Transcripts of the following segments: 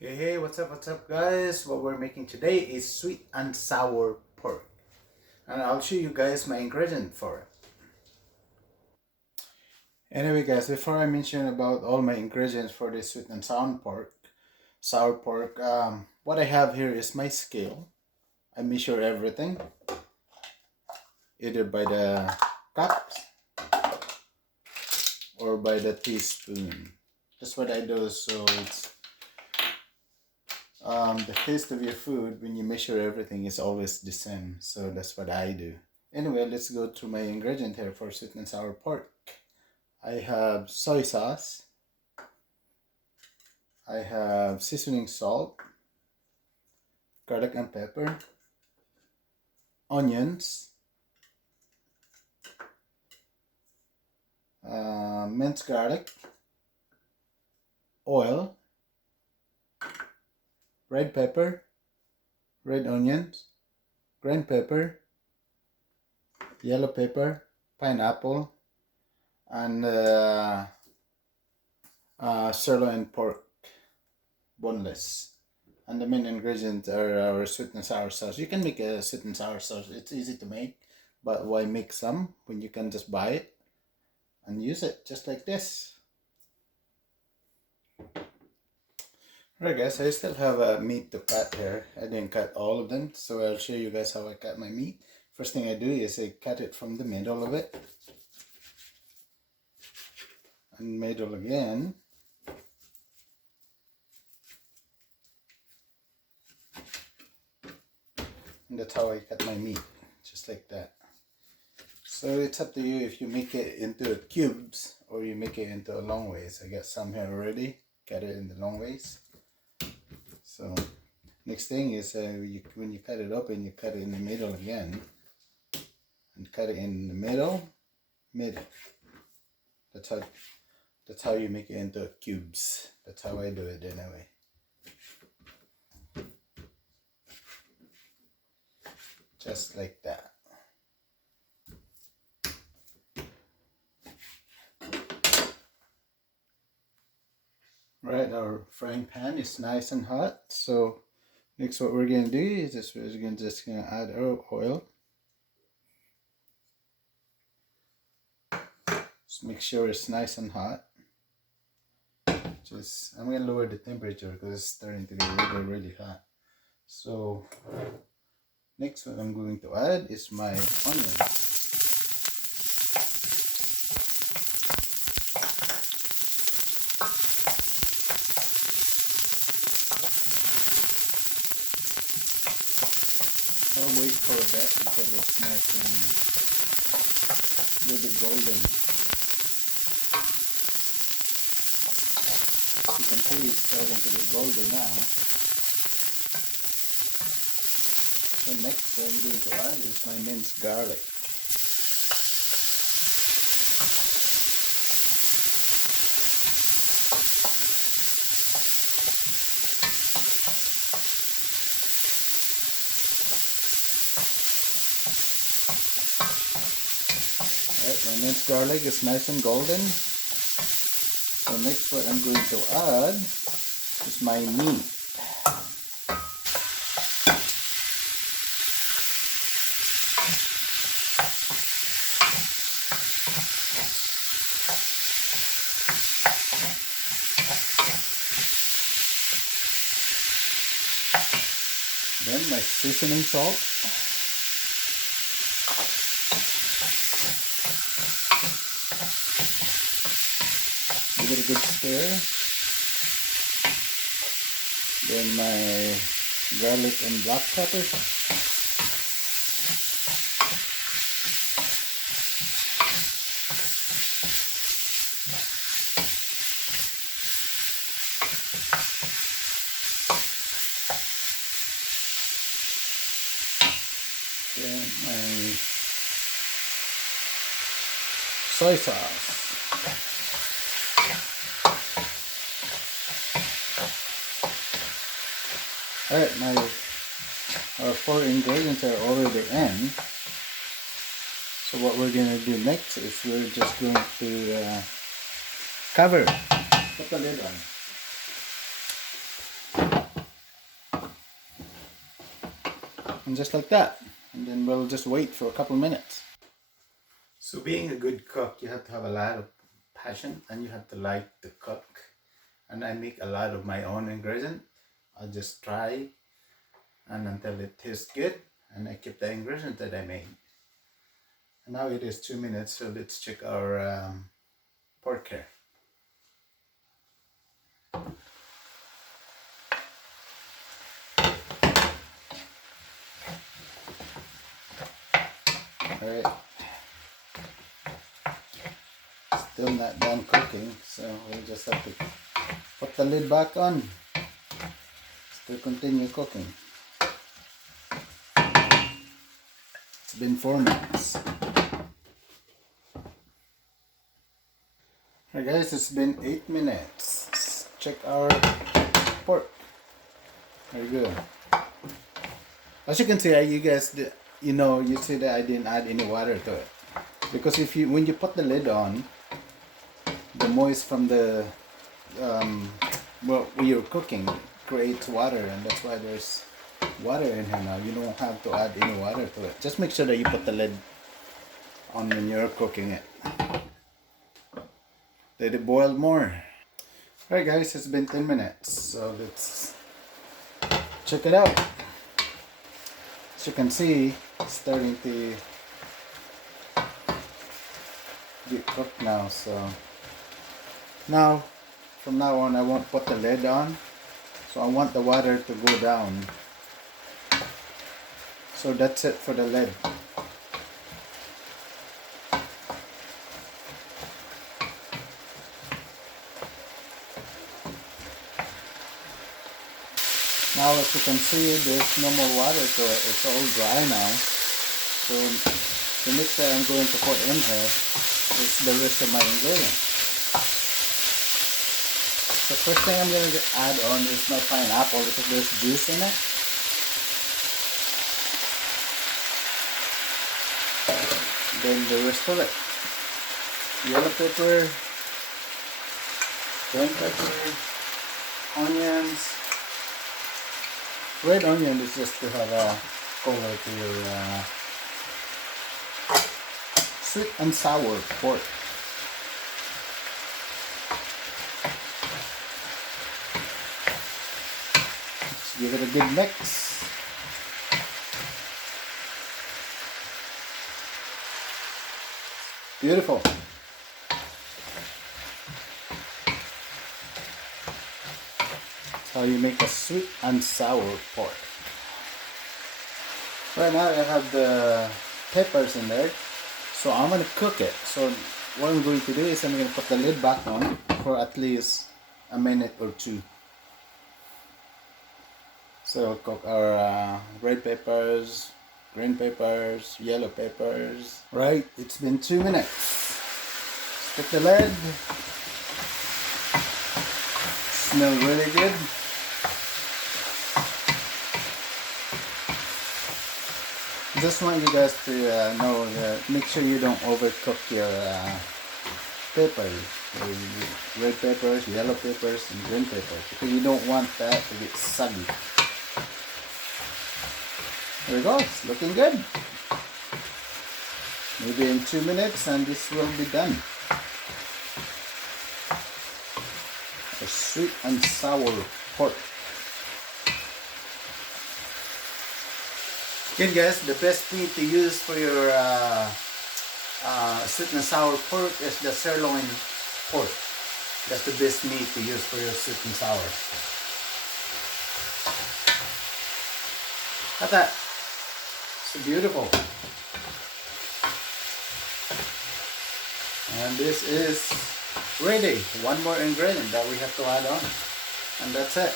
Hey, what's up, guys? What we're making today is sweet and sour pork. And I'll show you guys my ingredient for it. Anyway, guys, before I mention about all my ingredients for this sweet and sour pork, what I have here is my scale. I measure everything, either by the cups or by the teaspoon. That's what I do, so it's the taste of your food when you measure everything is always the same, so that's what I do. Anyway, let's go through my ingredient here for sweet and sour pork. I have soy sauce, I have seasoning salt, garlic and pepper, onions, minced garlic, oil, red pepper, red onions, green pepper, yellow pepper, pineapple, and sirloin pork, boneless. And the main ingredients are our sweet and sour sauce. You can make a sweet and sour sauce. It's easy to make, but why make some when you can just buy it and use it just like this? Alright guys, I still have meat to cut here. I didn't cut all of them, so I'll show you guys how I cut my meat. First thing I do is I cut it from the middle of it. And middle again. And that's how I cut my meat, just like that. So it's up to you if you make it into cubes or you make it into a long ways. I got some here already, cut it in the long ways. So next thing is when you cut it open, you cut it in the middle again. And cut it in the middle. That's how you make it into cubes. That's how I do it anyway. Just like that. Right, our frying pan is nice and hot. So next what we're gonna do is we're just gonna add our oil. Just make sure it's nice and hot. I'm gonna lower the temperature because it's starting to get really hot. So next what I'm going to add is my onions. I'll wait for a bit until it's nice and a little bit golden. You can see it's starting to get golden now. So next what I'm going to add is my minced garlic. Alright, my minced garlic is nice and golden. So next what I'm going to add is my meat. Then my seasoning salt. Give it a good stir. Then my garlic and black pepper. Then my soy sauce. Alright, our 4 ingredients are already in. So what we're going to do next is we're just going to cover. Put the lid on. And just like that. And then we'll just wait for a couple minutes. So being a good cook, you have to have a lot of passion and you have to like to cook. And I make a lot of my own ingredients. I'll just try and until it tastes good, and I keep the ingredients that I made. And now it is 2 minutes, so let's check our pork here. Alright, still not done cooking, so we'll just have to put the lid back on. Still continue cooking. It's been 4 minutes. Alright guys, it's been 8 minutes. Let's check our pork. Very good. As you can see, you guys, you see that I didn't add any water to it. Because when you put the lid on, the moist from the, when you're cooking, creates water, and that's why there's water in here now. You don't have to add any water to it. Just make sure that you put the lid on when you're cooking it. Let it boil more. Alright guys, it's been 10 minutes, so let's check it out. As you can see, it's starting to get cooked now. So now, from now on, I won't put the lid on. So I want the water to go down. So that's it for the lid. Now as you can see, there's no more water to it. It's all dry now. So the mix that I'm going to put in here is the rest of my ingredients. The first thing I'm going to add on is my pineapple because there's juice in it. Then the rest of it. Yellow pepper, green pepper, onions. Red onion is just to have a color to your sweet and sour pork. Let's give it a good mix. Beautiful. How you make a sweet and sour pork. Right now I have the peppers in there, so I'm going to cook it. So what I'm going to do is I'm going to put the lid back on for at least a minute or two. So we'll cook our red peppers, green peppers, yellow peppers. Right, it's been 2 minutes. Stick the lid. Smell really good. Just want you guys to know that make sure you don't overcook your peppers, red peppers, yellow peppers, and green peppers, because you don't want that to get soggy. There we go, it's looking good. Maybe in 2 minutes and this will be done. A sweet and sour pork. Again guys, the best meat to use for your sweet and sour pork is the sirloin pork. That's the best meat to use for your sweet and sour. Look at that. It's beautiful. And this is ready. One more ingredient that we have to add on. And that's it.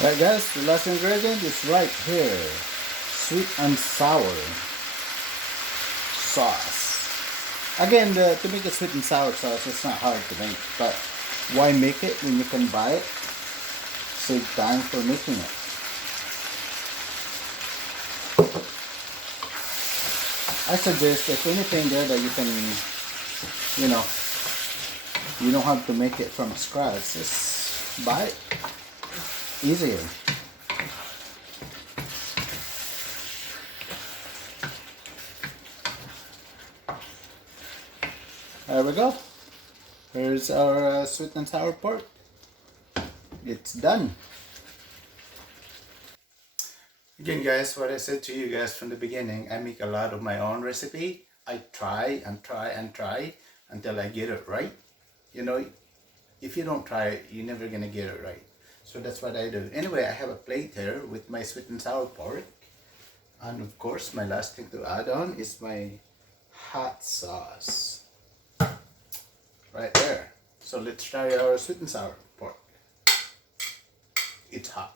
Alright guys, the last ingredient is right here. Sweet and sour sauce. Again, to make a sweet and sour sauce, it's not hard to make, but why make it when you can buy it? Save time for making it. I suggest if anything there that you can, you don't have to make it from scratch, just buy it. Easier. There we go. Here's our sweet and sour pork. It's done. Again guys, what I said to you guys from the beginning, I make a lot of my own recipe. I try and try and try until I get it right. You know, if you don't try it, you're never gonna get it right. So that's what I do. Anyway, I have a plate here with my sweet and sour pork. And of course, my last thing to add on is my hot sauce. Right there. So let's try our sweet and sour pork. It's hot.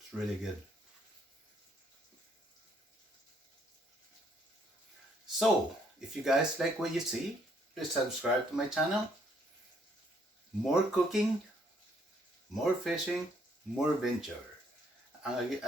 It's really good. So, if you guys like what you see, please subscribe to my channel. More cooking, more fishing, more venture. Again,